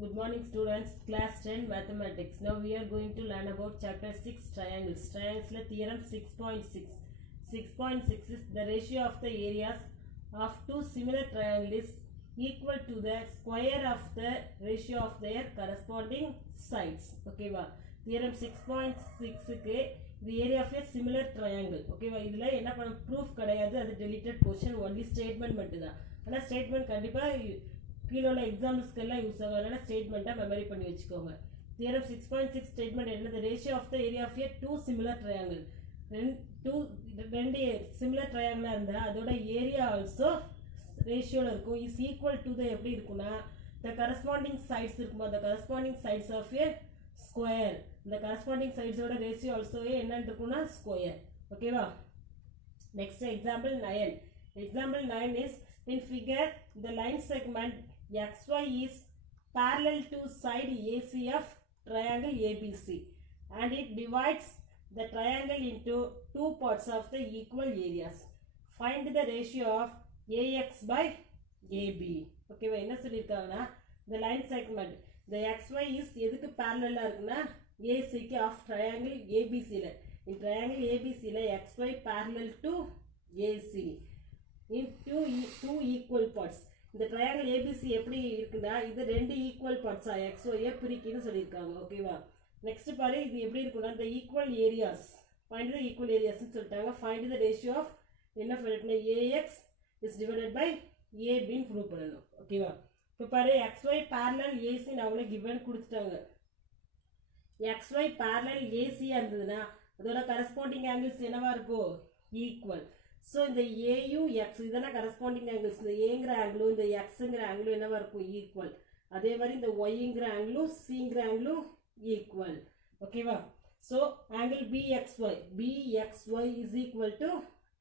Good morning students, class 10 mathematics. Now we are going to learn about chapter 6 triangles. Triangles theorem 6.6. 6.6 is the ratio of the areas of two similar triangles equal to the square of the ratio of their corresponding sides. Okay va? Theorem 6.6 க்கு the area of a similar triangle. Okay va? இதுல என்ன பண்ண proof கிடையாது, அது deleted portion, only statement மட்டும்தான். ஆனா statement கண்டிப்பா கீழே உள்ள எக்ஸாம்பிள்ஸ்க்கெல்லாம் யூஸ் ஆகும். அதனால ஸ்டேட்மெண்ட்டை மெமரி பண்ணி வச்சுக்கோங்க. தியரம் 6.6 ஸ்டேட்மெண்ட் என்னது? Ratio of the area of a two similar triangle. ரெண்டு சிமிலர் ட்ரையாங்கிளாக இருந்தால் அதோட ஏரியா ஆல்சோ ரேஷியோவில் இருக்கும். இஸ் ஈக்குவல் டு த எப்படி இருக்குன்னா த கரஸ்பாண்டிங் சைட்ஸ் இருக்குமா, the corresponding sides of a square. இந்த கரஸ்பாண்டிங் சைட்ஸோட ரேஷியோ ஆல்சோ என்னன்னு இருக்குன்னா ஸ்கொயர். ஓகேவா? Next example 9. Example 9 is in figure the line segment XY is parallel to side AC of triangle ABC and it divides the triangle into two parts of the equal areas. Find the ratio of AX by AB. Okay, என்ன சொல்லிருக்காங்கன்னா the line segment the XY is எதுக்கு parallel இருக்குன்னா AC க்கு of triangle ABC ல. In triangle ABC ல XY parallel to AC in two equal parts. இந்த triangle ABC எப்படி இருக்குன்னா இது ரெண்டு ஈக்குவல் பார்ட்ஸா XY பிரிக்குன்னு சொல்லியிருக்காங்க. ஓகேவா? நெக்ஸ்ட் பாரு, இது எப்படி இருக்குன்னா the equal areas, find the equal areas ன்னு சொல்லிட்டாங்க. find the ratio of என்ன பண்ணணும், AX is divided by AB ன்னு ப்ரூவ் பண்ணணும். ஓகேவா? இப்போ பாரு XY parallel AC அவங்களே given கொடுத்துட்டாங்க. XY parallel AC இருந்ததுன்னா அதோட கரஸ்பாண்டிங் ஆங்கிள்ஸ் என்னவா இருக்கும்? ஈக்குவல். So இந்த AU X இதெல்லாம் கரஸ்பாண்டிங் ஆங்கிள்ஸ். இந்த ஏங்கிற ஆங்கிளும் இந்த எக்ஸுங்கிற ஆங்கிளும் என்னவா இருக்கும்? ஈக்குவல். அதே மாதிரி இந்த ஒய்ங்கிற ஆங்கிளும் சிங்கிற ஆங்கிளும் ஈக்குவல். ஓகேவா? So angle BXY is equal to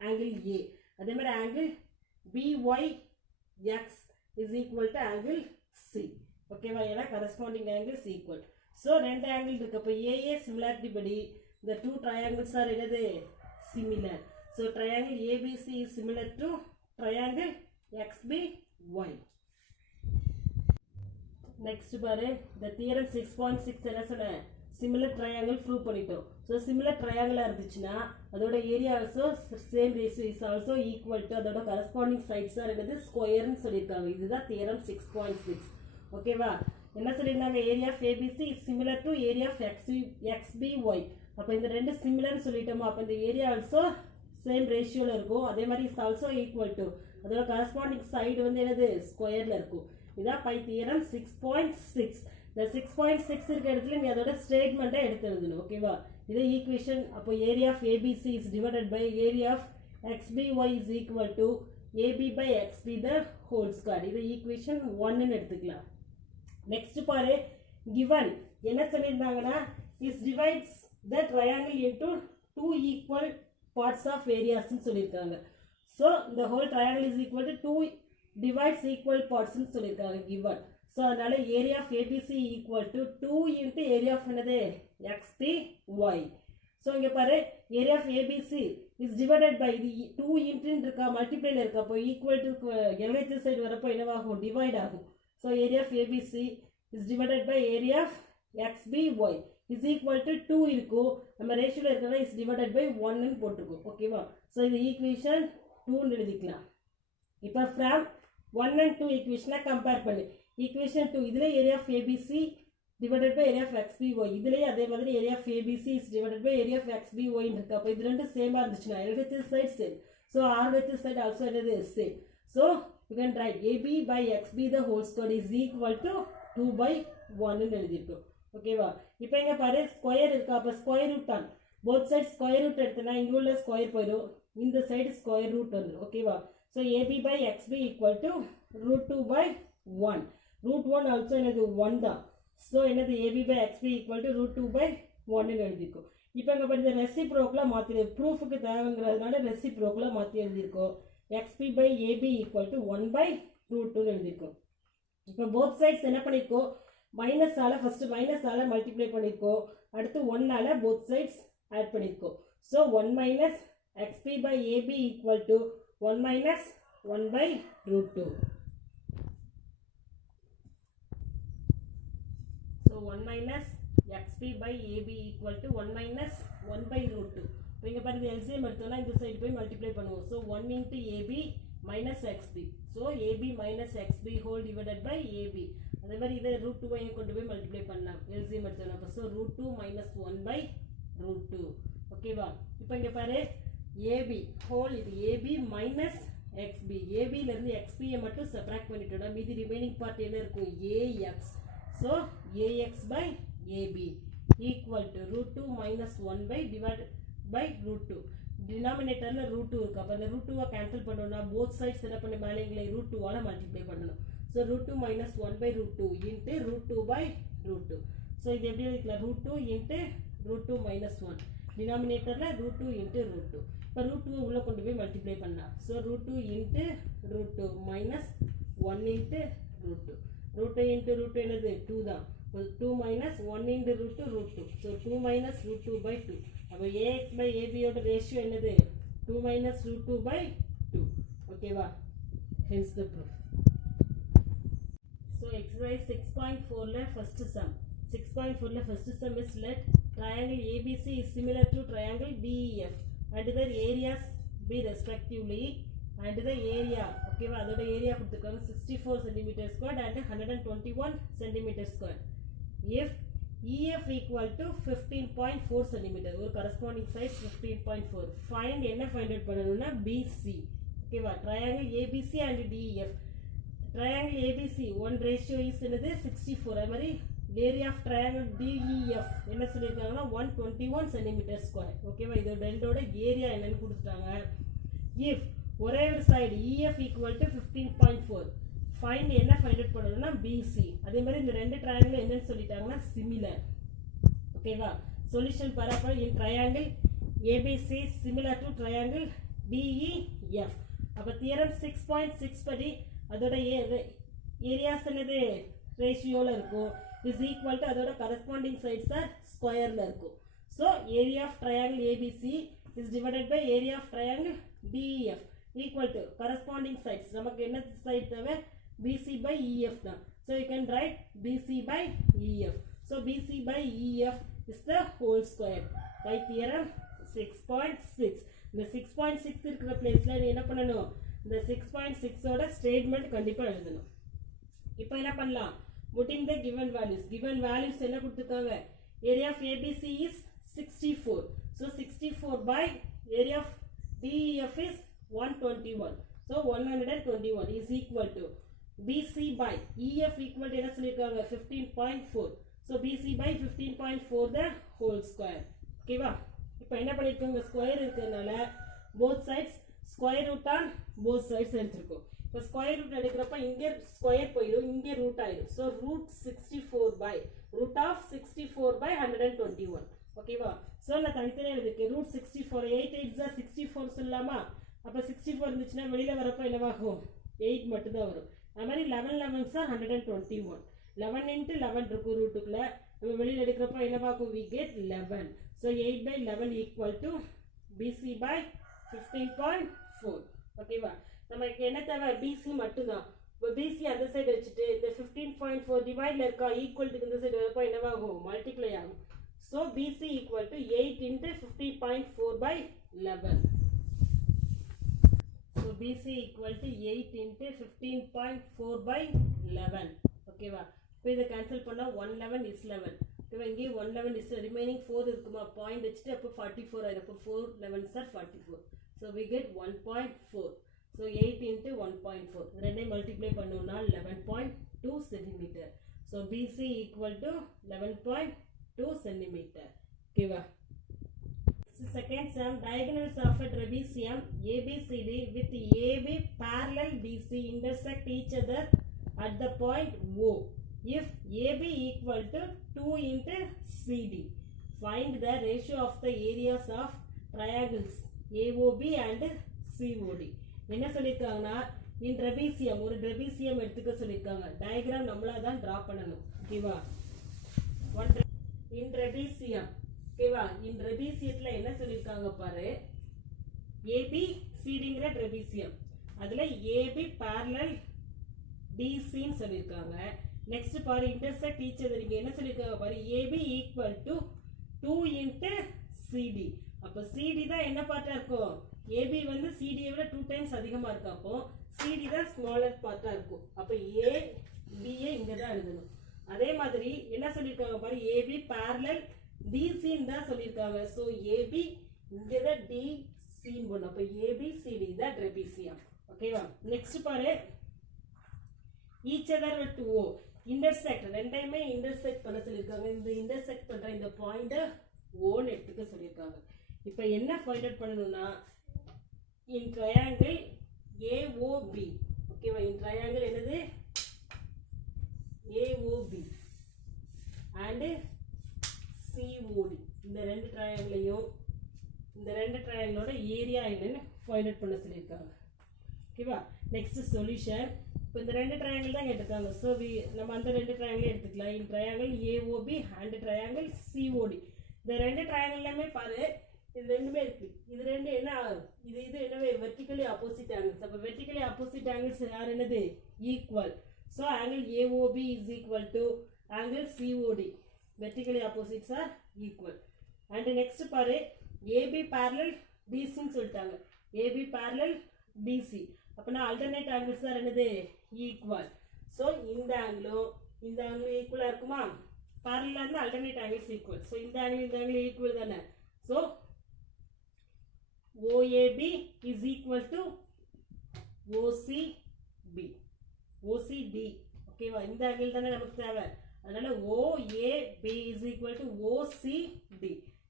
angle ஏ. அதே மாதிரி angle BYX is equal to angle C. ஓகேவா? ஏன்னா கரஸ்பாண்டிங் ஆங்கிள்ஸ் ஈக்குவல். ஸோ ரெண்டு ஆங்கிள் இருக்கு. அப்போ ஏஏ சிமிலாரிட்டி படி இந்த டூ ட்ரையாங்கிள்ஸ் ஆர் என்னது? Similar. So triangle ABC is similar to triangle XBY. Next பாரு, the theorem 6.6 என்ன சொன்ன? Similar triangle prove பண்ணிட்டோம். So similar triangle இருந்துச்சுன்னா அதோட area also same ratio is also equal to அதோட corresponding sides are என்னது? Square ன்னு சொல்லியிருக்காங்க. இதுதான் theorem 6.6. ஓகேவா? என்ன சொல்லியிருந்தாங்க? area of ABC is similar to area of XBY. அப்போ இந்த ரெண்டு சிமிலர்னு சொல்லிட்டோமா? அப்போ இந்த ஏரியா ஆல்சோ சேம் ரேஷியோவில் இருக்கும். அதே மாதிரி இஸ் ஆல்சோ ஈக்குவல் டு அதோட கரஸ்பாண்டிங் சைடு வந்து என்னது? ஸ்கொயரில் இருக்கும். இதான் பை தியரம் 6.6. இந்த 6.6 இருக்க இடத்துல நீ அதோட ஸ்டேட்மெண்ட்டை எடுத்து எழுதணும். ஓகேவா? இது ஈக்குவேஷன். அப்போ area of A B C is divided by area of X P Y is equal to A B by X P the whole square. இது ஈக்குவேஷன் 1ன்னு எடுத்துக்கலாம். நெக்ஸ்ட் பாரு, கிவன் என்ன சொல்லியிருந்தாங்கன்னா is divides the triangle into two equal parts of areas ன்னு சொல்லியிருக்காங்க. So the whole triangle is equal to 2 divides equal parts ன்னு சொல்லியிருக்காங்க given. So அதனால area of ABC equal to 2 into area of என்னது? XPY. So இங்க பாரு, area of ABC is divided by the 2 into இருக்கா, மல்டிப்ளைல இருக்கா. அப்போ equal to LHS side வரப்போ என்னவாகும்? டிவைட் ஆகும். So area of ABC is divided by area of XBY is equal to 2 இருக்கும். நம்ம ரேஷியோல இருக்கறத is divided by 1 ன்னு போட்டுருக்கோம். ஓகேவா? சோ இது ஈக்குவேஷன் 2 ன்னு எழுதிக்கலாம். இப்போ from 1 and 2 ஈக்குவேஷனை கம்பேர் பண்ணு. ஈக்குவேஷன் 2 இதுல area of ABC divided by area of XBY, இதுலயே அதே மாதிரி area of ABC is divided by area of XBY ன்னு இருக்கு. அப்ப இது ரெண்டும் சேமா இருந்துச்சுனா LHS side same. So RHS side also என்னது? same. So you can write AB by XB the whole square is equal to 2 by 1 ன்னு எழுதிருக்கோம். ஓகேவா? இப்போ இங்க பாரு ஸ்கொயர் இருக்கா. அப்ப square root on both sides square root எடுத்தனா இங்க உள்ள ஸ்கொயர் போயிடும், இந்த சைடு ஸ்கொயர் ரூட் வந்துரும். ஓகேவா? So AB by XB equal to root 2 by 1. root 1 also என்னது? 1 தான். சோ என்னது? AB by XB equal to root 2 by 1 ன்னு எழுதிருக்கோம். இப்போ இங்க பாரு, இந்த ரெசிப்ரோக்கலா மாத்தி ப்ரூஃப்க்கு தேவைங்கிறதுனால ரெசிப்ரோக்கலா மாத்தி எழுதிருக்கோம். XB by AB equal to 1 by root 2 ன்னு எழுதிருக்கோம். இப்போ both sides என்ன பண்ணிருக்கோம்? மைனஸ் ஆல ஃபர்ஸ்ட் மைனஸ் ஆல மல்டிப்ளை பண்ணிருக்கோம். அடுத்து 1 ஆல both sides ஆட் பண்ணிருக்கோம். So 1 minus XP by AB equal to 1 minus 1 by root 2. So 1 minus xb by ab equal to 1 minus 1 by root 2. இப்போ இங்கே பாருங்க LCM எடுத்தோம்னா இந்த சைடு போய் மல்டிப்ளை பண்ணுவோம். So 1 into ab minus xb. So ab minus xb whole divided by ab. அதே மாதிரி இதை root 2 கொண்டு போய் மல்டிப்ளை பண்ணலாம் LCM எடுத்தோம்னா. So root 2 minus 1 by root 2. ஓகேவா? இப்போ இங்கே பாரு ab whole இது ab minus xb. ab இருந்து xb மட்டும் சப்ராக்ட் பண்ணிட்டோம்னா மீதி ரிமைனிங் பார்ட் என்ன இருக்கும்? ax. So ax by ab equal to root 2 minus 1 by divided by root 2. டினாமினேட்டரில் root 2 இருக்கு. அப்போ அந்த root 2 கேன்சல் பண்ணோம்னா போத் சைட்ஸ் என்ன பண்ண மேலேங்களை root 2 ஆல் மல்டிப்ளை பண்ணணும். So root 2 minus 1 by root 2 into root 2 by root 2. So இது எப்படி இருக்கலாம்? root 2 into root 2 minus 1. டினாமினேட்டரில் root 2 into root 2. இப்போ root 2 உள்ளே கொண்டு போய் மல்டிப்ளை பண்ணலாம். So root 2 into root 2 minus 1 into root 2. root 2 into root 2 என்னது? 2 தான். 2 minus 1 into root 2 root 2. So 2 minus root 2 by 2. அப்போ ax by ab ஓட ரேஷியோ என்னது? 2 minus root 2 by 2. ஓகேவா? Hence the proof. So exercise 6.4ல first sum. 6.4ல first sum is let triangle ABC is similar to triangle DEF and their areas be respectively and the area. ஓகேவா? அதோட area கொடுத்துருக்காங்க 64 cm squared and 121 cm squared. If EF equal to 15.4 cm, ஒரு corresponding size 15.4. Find என்ன find out பண்ணணும்னா BC. ஓகேவா? triangle ABC and DEF. triangle ABC one ratio is என்னது 64. அதே மாதிரி area of triangle DEF என்ன சொல்லியிருக்காங்கன்னா 121 cm square. ஓகேவா? இது ரெண்டோட ஏரியா என்னன்னு கொடுத்துட்டாங்க. If ஒரே ஒரு side EF equal to 15.4. Find என்ன ஃபைண்ட் அவுட் பண்ணணும்னா BC. அதே மாதிரி இந்த ரெண்டு ட்ரையாங்கிள் என்னன்னு சொல்லிட்டாங்கன்னா சிமிலர். ஓகேவா? சொல்யூஷன் பரப்ப in triangle ABC similar to triangle DEF. அப்போ தியரம் 6.6 படி அதோட ஏரியாஸ் என்னது? ரேஷியோவில் இருக்கும். இஸ் ஈக்குவல் டு அதோட கரஸ்பாண்டிங் சைட்ஸ் ஆர் ஸ்கொயரில் இருக்கும். So area of triangle ABC is divided by area of triangle DEF equal to corresponding sides. நமக்கு என்ன சைட் தேவை? BC by EF தான். So you can write BC by EF. So BC by EF is the whole square. By theorem 6.6. இந்த 6.6 இருக்கிற பிளேஸ்ல நீ என்ன பண்ணணும்? இந்த 6.6 ஓட ஸ்டேட்மெண்ட் கண்டிப்பா எழுதணும். இப்போ என்ன பண்ணலாம்? putting the given values. Given values என்ன கொடுத்துருக்காங்க? Area of ABC is 64. So 64 by area of DEF is 121. So 121 is equal to BC by EF equal to என்ன சொல்லியிருக்காங்க? 15.4. So BC by 15.4 the whole square. ஓகேவா? இப்போ என்ன பண்ணியிருக்கோங்க? Square இருக்கிறதுனால both sides square root on both sides எடுத்துருக்கோம். இப்போ square root எடுக்கிறப்ப இங்கே ஸ்கொயர் போயிடும், இங்கே ரூட் ஆயிடும். So root 64 by root of 64 by 121. ஓகேவா? ஸோ நான் தனித்தனியாக எழுதிருக்கேன். ரூட் 64 8 8 64 சொல்லலாமா? அப்போ 64 இருந்துச்சுன்னா வெளியில் வரப்போ என்னவாகும்? 8 மட்டும்தான் வரும். அது மாதிரி 11 11s are 121. 11 into 11 இருக்கும் ரூட்டுக்குள்ள. நம்ம வெளியில் எடுக்கிறப்போ என்னவாகும்? We get 11. So 8 by 11 equal to BC by 15.4. ஓகேவா? நமக்கு என்ன தேவை? BC மட்டும்தான். இப்போ BC அந்த சைடு வச்சுட்டு இந்த 15.4 டிவைட்ல இருக்கா ஈக்குவல் டு இந்த சைடு வரப்போ என்னவாகும்? மல்டிப்ளை ஆகும். So BC equal to 8 into 15.4 by 11. So BC equal to 8 into 15.4 by 11. ஓகேவா? இப்போ இதை கேன்சல் பண்ணால் 111 is 11. இப்போ இங்கே 111 is ரிமைனிங் 4 இருக்குமா? பாயிண்ட் வச்சுட்டு அப்போ 44 ஆயிடும். அப்போ 4 11s are 44. So we get 1.4. So 8 into 1.4. ரெண்டையும் மல்டிப்ளை பண்ணோம்னா 11.2 cm. So BC equal to 11.2 cm. ஓகேவா? Second sum, diagonals of a trapezium ABCD with AB parallel BC intersect each other at the point O. If AB equal to 2 into CD, find the ratio of the areas of triangles AOB and COD. என்ன சொல்லியிருக்காங்கன்னா in trapezium ஒரு trapezium எடுத்துக்க சொல்லியிருக்காங்க. Diagram நம்மளா தான் draw பண்ணணும். ஓகேவா? in trapezium ஓகேவா? இந்த ட்ரெபீசியத்தில் என்ன சொல்லியிருக்காங்க பாரு? ABCDங்கிற ட்ரெபீசியம். அதில் AB parallel DCன்னு சொல்லியிருக்காங்க. நெக்ஸ்ட் பாரு இன்டர்செக்ட் ஈச் அதர். இங்க என்ன சொல்லிருக்காங்க பாரு, AB equal to 2 into CD. அப்போ CD தான் என்ன பார்ட்டா இருக்கும், AB வந்து CD விட 2 டைம்ஸ் அதிகமா இருக்கு, அப்போ CD தான் ஸ்மாலர் பார்ட்டா இருக்கும். அப்போ A B இங்க தான் எழுதணும். அதே மாதிரி என்ன சொல்லிருக்காங்க பாரு, AB parallel DC தான் சொல்லிருக்காங்க. சோ AB இங்க தான் DC போடணும். அப்போ ABCD தான் ட்ரெபீசியம். ஓகேவா? நெக்ஸ்ட் பாரு each other with O intersect. ரெண்டையுமே இன்டர்செக்ட் பண்ண சொல்லிருக்காங்க. இந்த இன்டர்செக்ட் பண்ற இந்த பாயிண்ட் O ன்னு எடுத்துக்க சொல்லிருக்காங்க. இப்போ என்ன ஃபைண்ட் அவுட் பண்ணனும்னா, in triangle AOB. ஓகேவா? in triangle என்னது AOB and COD. இந்த ரெண்டு ட்ரையாங்கிளையும் இந்த ரெண்டு ட்ரையாங்கிளோட ஏரியா என்னன்னு ஃபைண்ட் அவுட் பண்ண சொல்லிருக்காங்க. ஓகேவா? Next solution. இப்போ இந்த ரெண்டு ட்ரையாங்கிள் தான் கேட்டிருக்காங்க. ஸோ நம்ம அந்த ரெண்டு ட்ரையாங்கிள் எடுத்துக்கலாம். இந்த triangle AOB and triangle COD. இந்த ரெண்டு ட்ரையாங்கிள்லையுமே பாரு, இது ரெண்டுமே இருக்கு. இது ரெண்டு என்ன இது என்னவே வெர்டிகலி ஆப்போசிட் ஆங்கிள்ஸ். அப்போ வெர்டிகலி ஆப்போசிட் ஆங்கிள்ஸ் யார் என்னது, equal. So angle AOB is equal to angle COD. Vertically opposites are equal. And next பாரு AB parallel DC ன்னு சொல்லிட்டாங்க. AB parallel DC. அப்பனா ஆல்டர்னேட் ஆங்கிள்ஸ் தான் என்னது, ஈக்குவல். ஸோ இந்த ஆங்கிளும் இந்த ஆங்கிளும் ஈக்குவலா இருக்குமா, parallel இருந்தா ஆல்டர்னேட் ஆங்கிள்ஸ் ஈக்குவல். ஸோ இந்த ஆங்கிள் ஈக்குவல் தானே. So OAB is equal to OCB. OCD. ஓகேவா? இந்த ஆங்கிள் தானே நமக்கு தேவை. அதனால OAB is equal to OCD.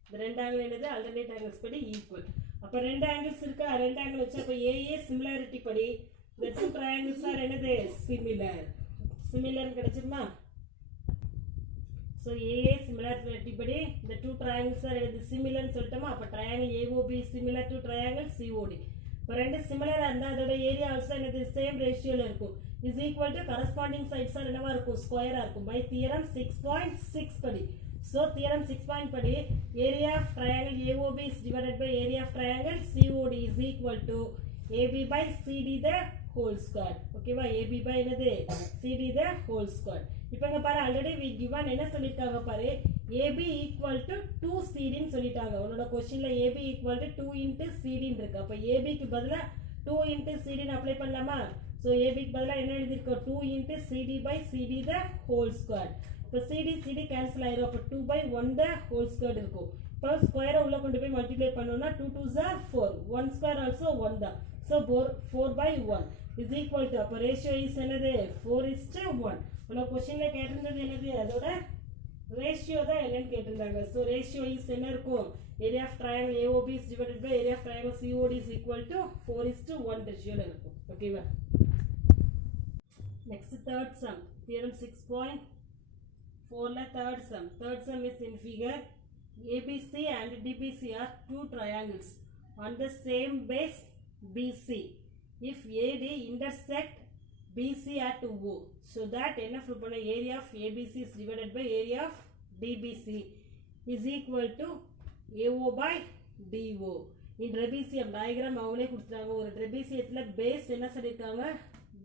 இந்த ரெண்டு ஆங்கிள் என்னது, ஆல்டர்னேட் ஆங்கிள்ஸ் படி ஈக்குவல். அப்போ ரெண்டு ஆங்கிள்ஸ் இருக்கா, ரெண்டு ஆங்கிள் வச்சு அப்போ AA சிமிலாரிட்டி படி இந்த டூ ட்ரையாங்கிள்ஸ் ஆர் என்னது, சிமிலர். சிமிலர் கிடைச்சிருமா? ஸோ AA சிமிலாரிட்டி படி இந்த டூ ட்ரையாங்கிள்ஸ் ஆர் என்னது, சிமிலர்னு சொல்லிட்டோமா. அப்போ triangle AOB similar to triangle COD. இப்போ ரெண்டு சிமிலராக இருந்தால் அதோட ஏரியா ஆல்சோ என்னது, சேம் ரேஷியோவில் இருக்கும். Is equal to corresponding sides are என்னவா இருக்கும், ஸ்கொயராக இருக்கும். பை தியரம் 6.6 படி. So theorem 6 point படி area of triangle AOB is divided by area of triangle COD is equal to AB by CD the whole square. Okay வா? AB by என்னது, CD the whole square. இப்போ இங்க பாரு already we given என்ன சொல்லிருக்காங்க பாரு, AB equal to 2 CD ன்னு சொல்லிட்டாங்க. உன்னோட क्वेश्चनல AB equal to 2 into CD ன்னு இருக்கு. அப்ப AB க்கு பதிலா 2 into CD ன்னு அப்ளை பண்ணலாமா? So AB க்கு பதிலா என்ன எழுதிருக்கோம், 2 into CD by CD the whole square. இப்போ CD கேன்சல் ஆயிரும். அப்போ 2 by 1 the whole square இருக்கும். இப்போ ஸ்கொயரை உள்ள கொண்டு போய் மல்டிப்ளை பண்ணோம்னா 2 2s are 4. 1 square also 1 தான். So 4 by 1 is equal to, அப்போ ரேஷியோ இஸ் என்னது, 4:1. உள்ள கொஸ்டினில் கேட்டிருந்தது என்னது, அதோட ரேஷியோ தான் என்னன்னு கேட்டிருந்தாங்க. ஸோ ரேஷியோ இஸ் என்ன இருக்கும், area of triangle AOB is divided by area of triangle COD is equal to 4:1 ரேஷியோவில் இருக்கும். ஓகேவா? Next third sum, theorem 6.4 third sum. Third sum is in figure. ABC and DBC are two triangles on the same base BC. If AD intersect BC at O, so that enough area of ABC is divided by area of DBC is equal to AO by DO. In trapezium diagram அவங்களே கொடுத்துட்டாங்க. ஒரு trapeziumல base என்ன சொல்லிருக்காங்க,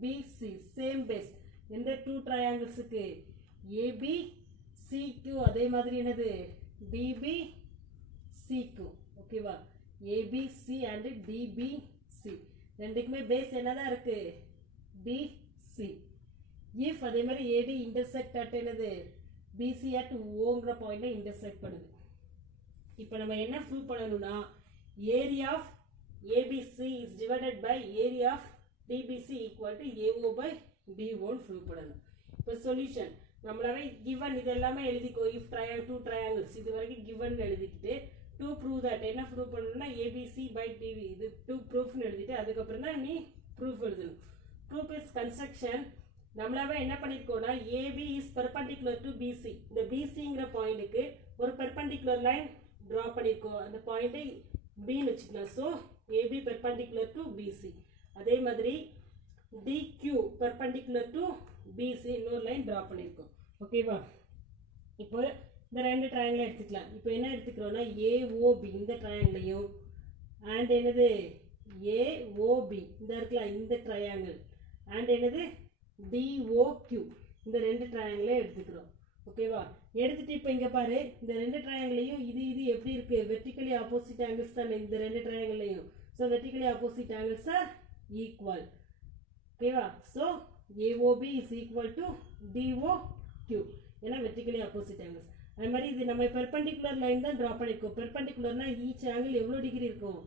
BC, same base. இந்த two trianglesக்கு AB CQ அதே மாதிரி என்னது DB CQ. ஓகேவா? ABC and DBC ரெண்டுக்குமே பேஸ் என்னதான் இருக்கு, BC. if அதே மாதிரி AD intersect at என்னது BC at Oங்கிற பாயிண்ட intersect பண்ணுது. இப்போ நம்ம என்ன ப்ரூவ் பண்ணணும்னா, area of ABC is divided by area of DBC equal to AO by DO prove பண்ணணும். இப்போ சொல்யூஷன் நம்மளாவே given இதெல்லாமே எழுதிக்கோ. if two triangles இது வரைக்கும் given எழுதிக்கிட்டு to prove that என்ன ப்ரூவ் பண்ணணும்னா ABC by DB இது to proof னு எழுதிட்டு அதுக்கப்புறம் தான் நீ proof எழுதணும். proof is construction. நம்மளாவே என்ன பண்ணிருக்கோம்னா, AB is perpendicular to BC. இந்த BCங்கிற பாயிண்ட்டுக்கு ஒரு perpendicular line draw பண்ணிருக்கோம். அந்த பாயிண்ட்டை B ன்னு வச்சுக்கலாம். So AB perpendicular to BC. அதே மாதிரி DQ perpendicular to BC இன்னொரு லைன் டிரா பண்ணிருக்கோம். ஓகேவா? இப்போ இந்த ரெண்டு ட்ரையாங்கிள் எடுத்துக்கலாம். இப்போ என்ன எடுத்துக்கிறோம்னா, AOB இந்த ட்ரையாங்கிளையும் அண்ட் என்னது AOB இந்த இருக்கலாம் இந்த ட்ரையாங்கிள் அண்ட் என்னது DOQ இந்த ரெண்டு ட்ரையாங்கிளே எடுத்துக்கிறோம். ஓகேவா? எடுத்துட்டு இப்போ இங்கே பாரு, இந்த ரெண்டு ட்ரையாங்கிளையும் இது எப்படி இருக்கு, வெர்டிக்கலி ஆப்போசிட் ஆங்கிள்ஸ் தானே இந்த ரெண்டு ட்ரையாங்கிளையும். So vertically opposite angles are equal. ஓகேவா? So AOB is equal to DOQ. ஏன்னா வெர்டிக்கலி ஆப்போசிட் ஆங்கிள்ஸ். அதே மாதிரி இது நம்ம பெர்பெண்டிகுலர் லைன் தான் ட்ரா பண்ணிருக்கோம். பெர்பெண்டிகுலர்னா ஈச் ஆங்கிள் எவ்வளோ டிகிரி இருக்கும்,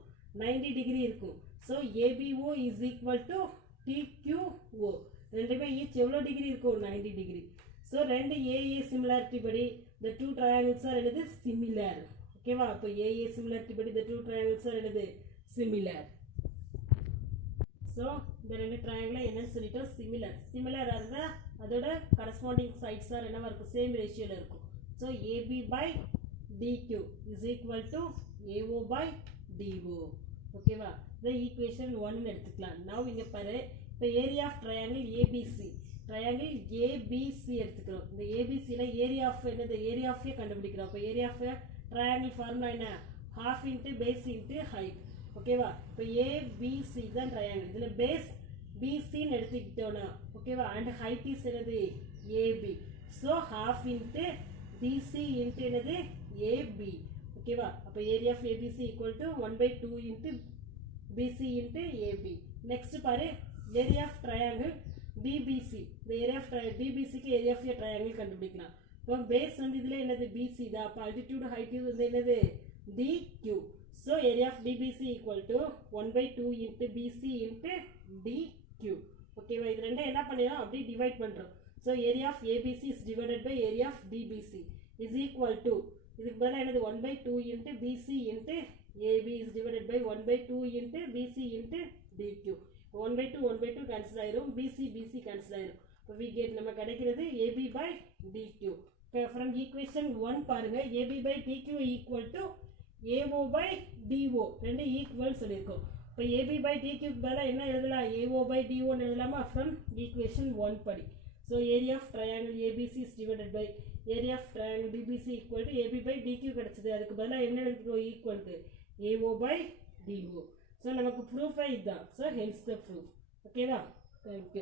90 டிகிரி இருக்கும். So ABO is equal to TQO. ரெண்டுமே ஈச் எவ்வளோ டிகிரி இருக்கும், 90 டிகிரி. ஸோ ரெண்டு AA சிமிலாரிட்டி படி the two triangles are என்னது சிமிலர். ஓகேவா? அப்போ AA சிமிலாரிட்டி படி the two triangles are என்னது சிமிலர். ஸோ இந்த ரெண்டு ட்ரையாங்கிள் என்னன்னு சொல்லிட்டோம், சிமிலர் இருந்தால் அதோட கரஸ்பாண்டிங் சைட்ஸ் ஆர் என்னவா இருக்கும், சேம் ரேஷியோவில் இருக்கும். So AB by DQ is equal to AO by DO. ஓகேவா? இந்த ஈக்குவேஷன் 1 எடுத்துக்கலாம். நான் இங்கே பாரு, இப்போ ஏரியா ஆஃப் ட்ரையாங்கிள் ABC எடுத்துக்கிறோம். இந்த ஏபிசியில் ஏரியா ஆஃப் என்னது, ஏரியா ஆஃபே கண்டுபிடிக்கிறோம். அப்போ ஏரியா ஆஃப் ட்ரையாங்கிள் ஃபார்முலா என்ன, half into base into height. ஓகேவா? இப்போ ஏபிசி தான் ட்ரையாங்கிள். இதில் பேஸ் பிசின்னு எடுத்துக்கிட்டோன்னா ஓகேவா, அண்ட் ஹைட் இஸ் என்னது A B. So half into B C into என்னது ஏபி. ஓகேவா? அப்போ area of A B C equal to 1/2 into B C into A B. Next பாரு, ஏரியா ஆஃப் ட்ரையாங்கிள் டிபிசி. இந்த ஏரியா ஆஃப் டிபிசிக்கு ஏரியா ஆஃப் ட்ரையாங்கிள் கண்டுபிடிக்கலாம். இப்போ பேஸ் வந்து இதில் என்னது பிசி தான். அப்போ அல்டிடியூட் ஹைட் வந்து என்னது D Q. So area of D B C equal to 1/2 into B C into D Q. ஓகேவா? இது ரெண்டும் என்ன பண்ணிடும், அப்படி டிவைட் பண்ணுறோம். So area of A B C is divided by area of D B C is equal to, இதுக்கு பதிலாக என்னது 1/2 into B C into A B is divided by 1/2 into B C into D Q. 1/2 cancel ஆயிரும், பிசி கேன்சல் ஆயிரும். இப்போ வி கெட் நம்ம கிடைக்கிறது AB by DQ. From equation 1 பாருங்க, AB by DQ equal to AO by DO ரெண்டு ஈக்குவல் சொல்லியிருக்கோம். இப்போ AB by DQ பதிலாக என்ன எழுதலாம், AO by DO எழுதலாமா, ஃப்ரம் ஈக்குவேஷன் 1 படி. So area of triangle ABC is divided by area of triangle DBC equal to AB by DQ கிடைச்சது. அதுக்கு பதிலாக என்ன எழுதிக்கிறோம், equal to AO by DO. So நமக்கு ப்ரூஃபே இதுதான். So hence the proof. ஓகேவா? தேங்க்யூ.